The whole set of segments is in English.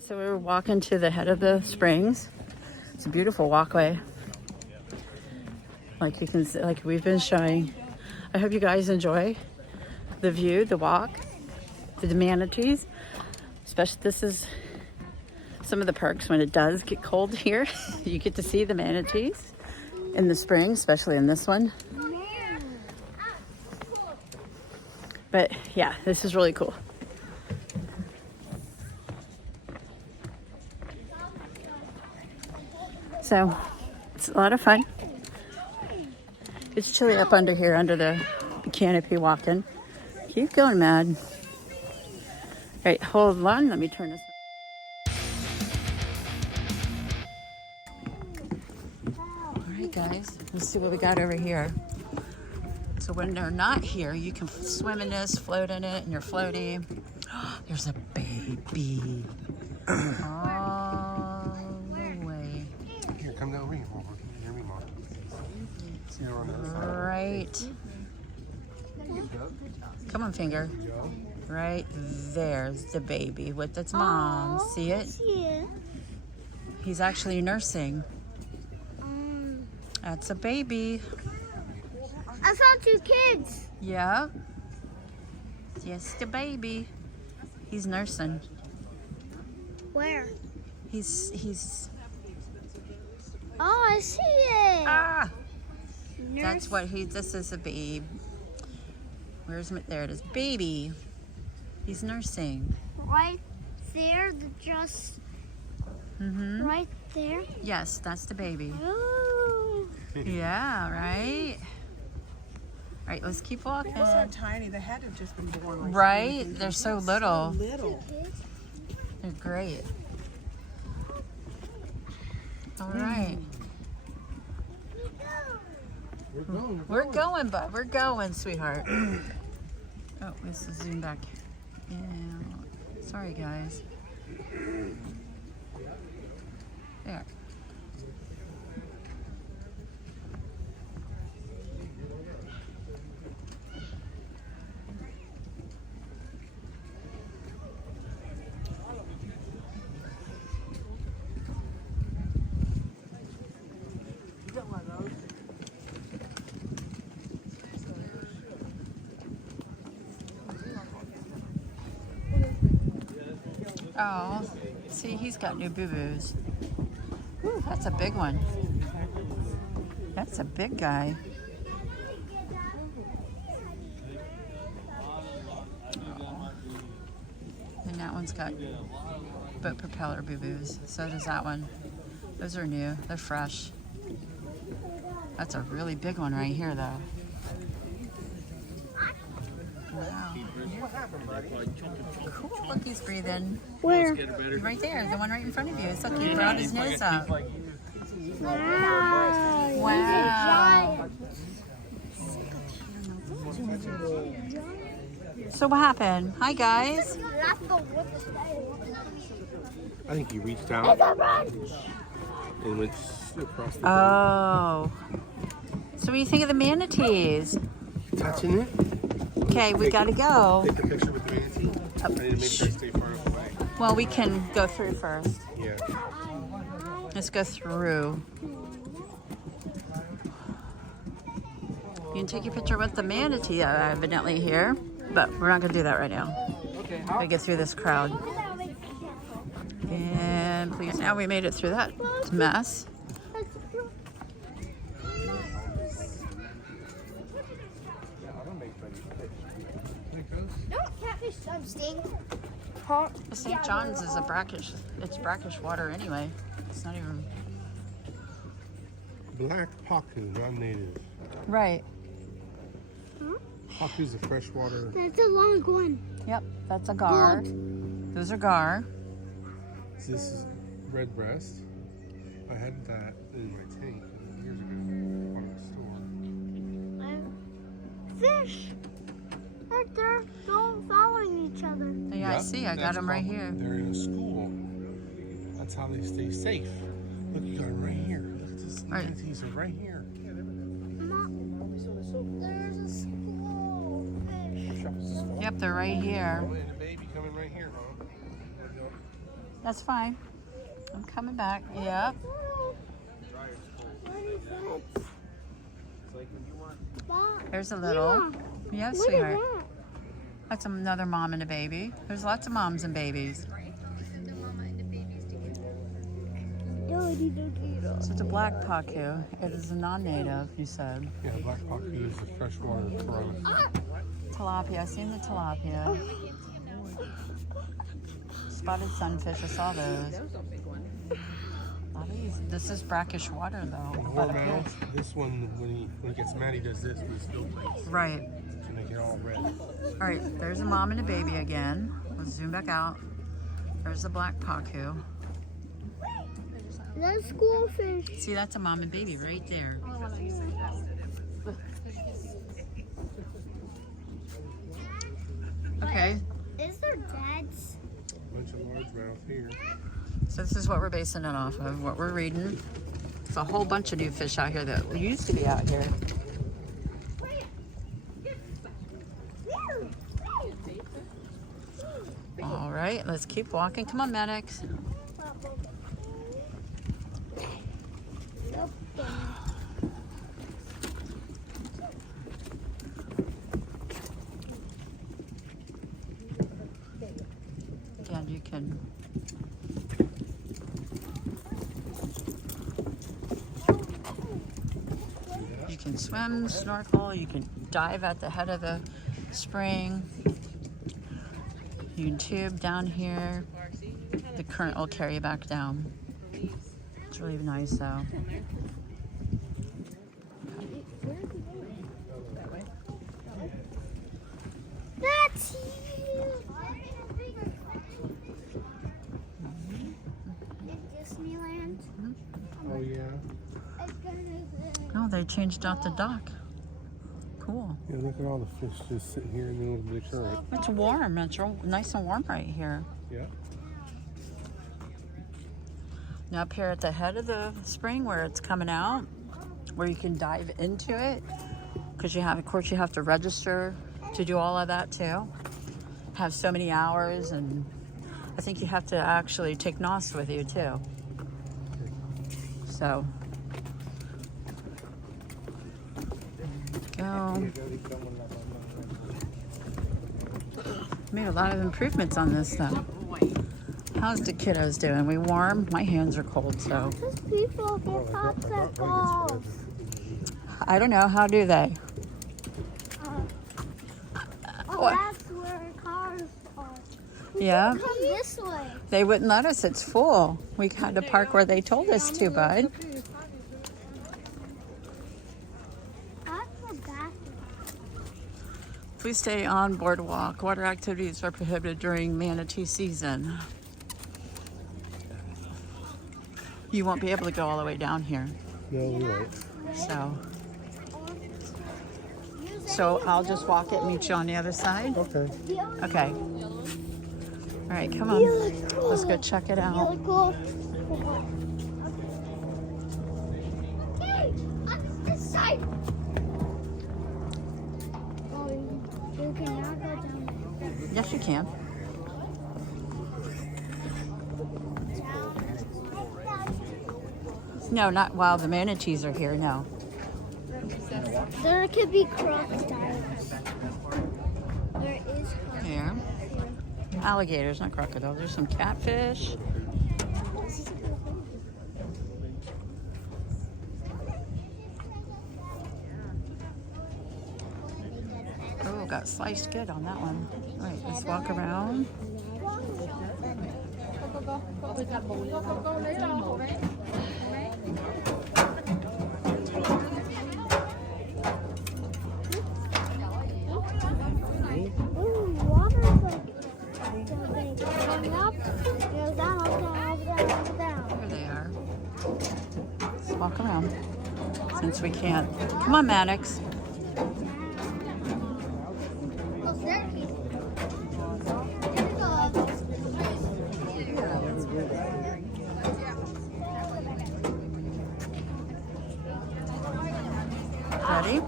Alright, so we're walking to the head of the springs. It's a beautiful walkway. Like you can see, like we've been showing. I hope you guys enjoy the view, the walk, the manatees. Especially, this is some of the perks when it does get cold here. You get to see the manatees in the spring, especially in this one. But yeah, this is really cool. So it's a lot of fun. It's chilly up under here, under the canopy walking. Keep going, Mad. All right, hold on. Let me turn this. All right, guys. Let's see what we got over here. So when they're not here, you can swim in this, float in it, in your floaty. There's a baby. All the way. Here, come down here, Mom. Hear me, Mom. See her on the other side. Right. Come on, finger. Right there's the baby with its mom. See it? Yeah. He's actually nursing. That's a baby. I found 2 kids. Yeah. Yes, the baby. He's nursing. Where? He's. Oh, I see it. Ah. That's what this is a babe. Where's my, there it is, baby. He's nursing. Right there, right there. Yes, that's the baby. Oh. Yeah, right. All right, let's keep walking. They were so tiny. They had to have just been born like Right? They're so little. little. They're great. All right. We're going, bud. We're going, sweetheart. Oh, this is zoom back. Yeah. Sorry, guys. There. Oh, see, he's got new boo-boos. Ooh, that's a big one. That's a big guy. Oh. And that one's got boat propeller boo-boos. So does that one. Those are new. They're fresh. That's a really big one right here, though. Wow. Cool, look, he's breathing. Where? Right there, the one right in front of you. Look, he brought his nose up. Wow. Wow. So what happened? Hi, guys. I think he reached out and went across the Oh. So what do you think of the manatees? touching it. Okay, we gotta go. Take the picture with the manatee. I need to make sure I stay far enough away. Well, we can go through first. Yeah. Let's go through. You can take your picture with the manatee evidently here, but we're not gonna do that right now. We get through this crowd. And please, now we made it through that mess. St. John's is it's brackish water anyway. It's not even. Black pacu, non-native. Right. Pacu's a freshwater. That's a long one. Yep, that's a gar. Those are gar. This is red breast. I had that in my tank years ago. Bought it at the store. Fish. Right there. They're all following each other. Yeah, I see. I got them right here. They're in a school. That's how they stay safe. Look, you got them right here. Look at this. Right. Manatees are right here. There's a school fish. Yep, they're right here. Oh, and the baby coming right here, Mom. That's fine. I'm coming back. Yep. What is that? There's a little. Yes, What is sweetheart. that? That's another mom and a baby. There's lots of moms and babies. So it's a black pacu. It is a non-native, you said. Yeah, black pacu is a freshwater piranha. Tilapia. I've seen the tilapia. Spotted sunfish. I saw those. A lot of these. This is brackish water, though. Warm out. This one, when he gets mad, he does this with his bill plates Right. to make it all red. All right. There's a mom and a baby again. Let's zoom back out. There's the black pacu. That's schoolfish. See, that's a mom and baby right there. Okay. Is there dads? Bunch of largemouth here. So this is what we're basing it off of, what we're reading. There's a whole bunch of new fish out here that used to be out here. All right, let's keep walking. Come on, Maddox. Again, you can swim, snorkel, you can dive at the head of the spring. You can tube down here. The current will carry you back down. It's really nice though. That's you. Disneyland. Oh, yeah. Oh, they changed out the dock. Cool. Yeah, look at all the fish just sitting here in the middle of the current. It's warm. It's real nice and warm right here. Yeah. Now up here at the head of the spring where it's coming out, where you can dive into it, because you have, of course, you have to register to do all of that too. Have so many hours, and I think you have to actually take NOS with you too. So, go. Made a lot of improvements on this stuff. How's the kiddos doing? We warm? My hands are cold, so. Those people get popsicles. I don't know. How do they? What? That's where cars are. Yeah. Come this way. They wouldn't let us. It's full. We had to park where they told us to, bud. That's the bathroom. Please stay on boardwalk. Water activities are prohibited during manatee season. You won't be able to go all the way down here. No, we won't. So I'll just walk it and meet you on the other side. Okay. Okay. All right, come on. Let's go check it out. Okay, on this side. Oh, you can now go down. Yes, you can. No, not while the manatees are here, no. There could be crocodiles. There is crocodiles. Here. Alligators, not crocodiles. There's some catfish. Oh, got sliced good on that one. All right, let's walk around. Ooh, water's like going up, goes down. There they are. Let's walk around. Since we can't. Come on, Maddox. Ready?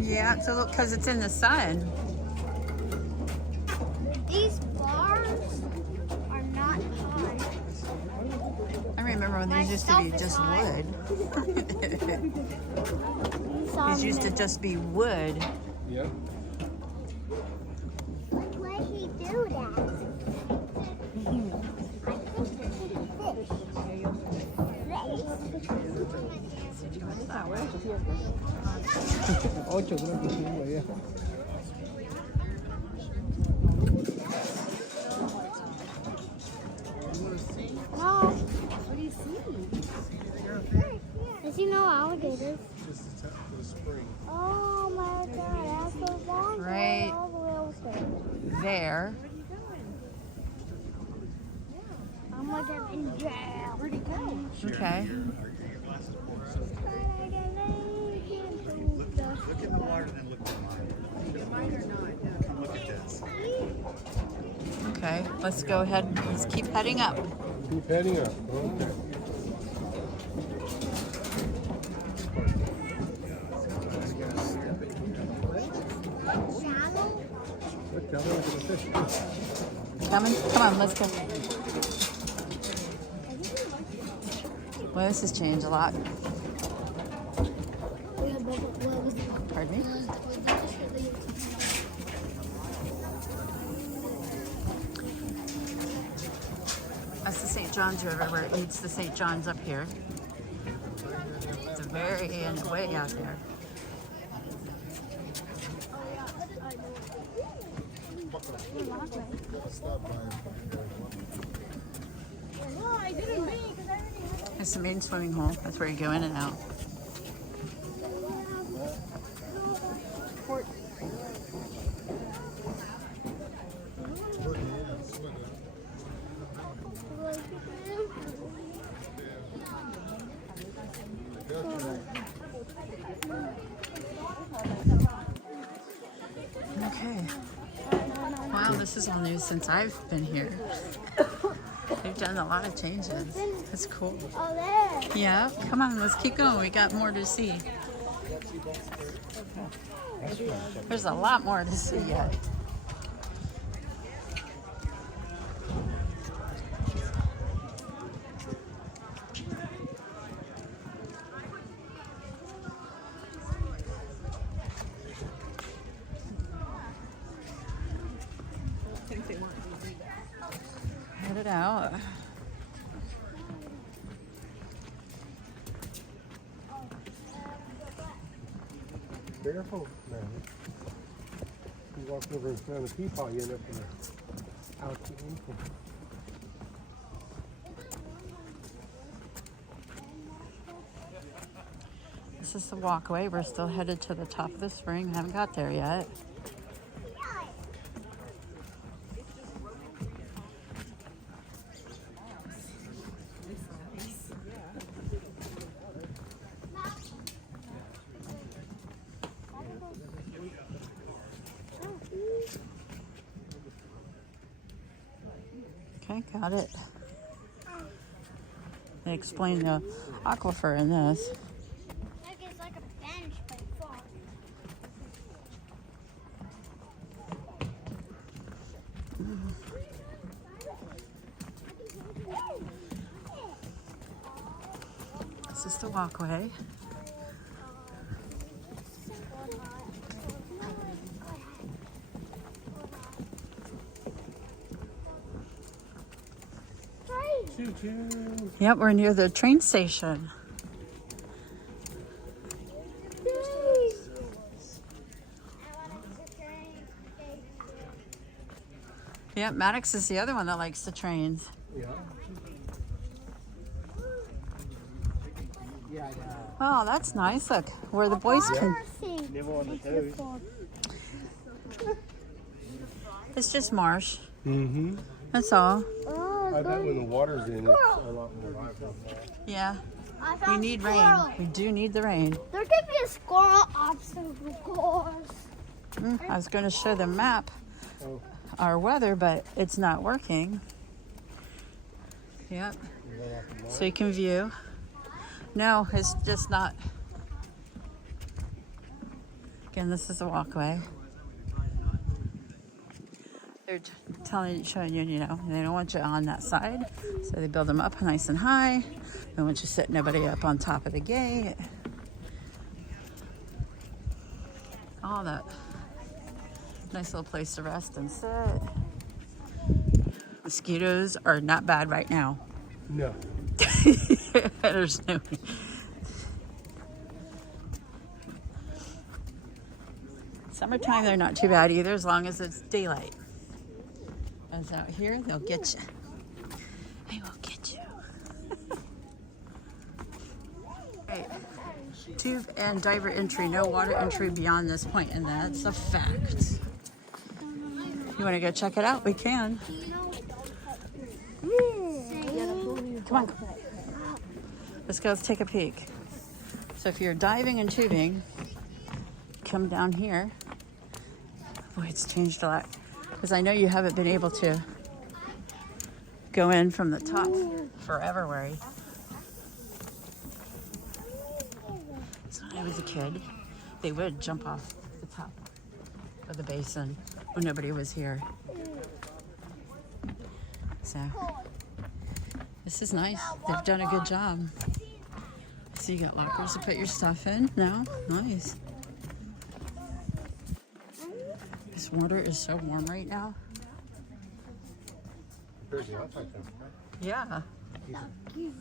Yeah, it's a little, because it's in the sun. remember when these used to be just wood. These used to just be wood. Yeah. Why did he do that? Ocho creo que sí, güey. No. What do you see? Does he know alligators? Just the top of the spring. Oh my god, that's so long. Right. All the way over. There. I'm like I'm in jail. Where'd he go? Okay. Look in the water, then look at mine. Look at this. Okay. Let's go ahead. Let's keep heading up. Keep heading up. Okay. Look, Kelly, look at the fish. Coming? Come on, let's go. Well, this has changed a lot. Pardon me? That's the St. John's River where it meets the St. John's up here. It's a very end way out there. It's the main swimming hole. That's where you go in and out. Okay. Wow, this is all new since I've been here. They've done a lot of changes. It's cool. Oh, there. Yeah, come on, let's keep going. We got more to see. There's a lot more to see yet. Head it out. Careful, man. You walk over and stand on the teapot, you end up in a out the ankle. This is the walkway. We're still headed to the top of the spring. Haven't got there yet. Okay, got it. They explain the aquifer in this. Look, it's like a bench, but full. This is the walkway. Choo-choo. Yep, we're near the train station. Yep, Maddox is the other one that likes the trains. Yeah. Oh, that's nice. Look, where the boys can. Nibble on the toes. It's just marsh. Mm-hmm. That's all. I bet when the water's in, it's a lot more vibrant. Yeah. We need rain. We do need the rain. There could be a squirrel obstacle course. I was going to show the map, Oh. our weather, but it's not working. Yep. So you can view. No, it's just not. Again, this is a walkway. They're showing you, you know, they don't want you on that side. So they build them up nice and high. They don't want you sitting nobody up on top of the gate. All that. Nice little place to rest and sit. Mosquitoes are not bad right now. No. There's no. Summertime, they're not too bad either, as long as it's daylight. As out here, they'll get you. They will get you. Right. Tube and diver entry, no water entry beyond this point, and that's a fact. You want to go check it out? We can. Come on. Let's go take a peek. So if you're diving and tubing, come down here. Boy, it's changed a lot. Because I know you haven't been able to go in from the top forever, worry. So when I was a kid, they would jump off the top of the basin when nobody was here. So this is nice. They've done a good job. So you got lockers to put your stuff in now. Nice. This water is so warm right now. Yeah. Do you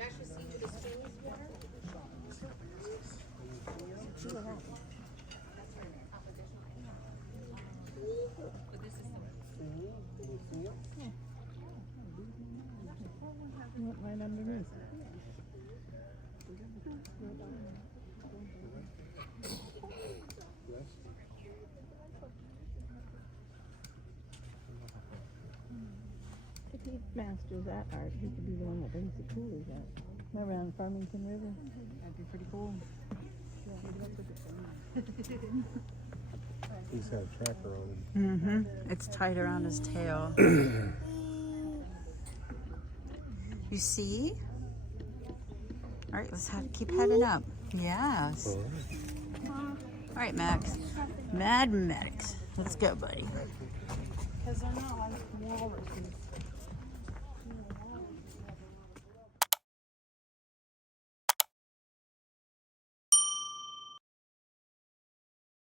actually see who the stream is for? But this is Right underneath. If he masters that art, he could be the one that brings the coolers out around Farmington River. That'd be pretty cool. He's got a tracker on him. Mm-hmm. It's tied around his tail. You see? All right, let's keep heading up. Yes. All right, Max. Mad Max. Let's go, buddy. Because they're not like walruses.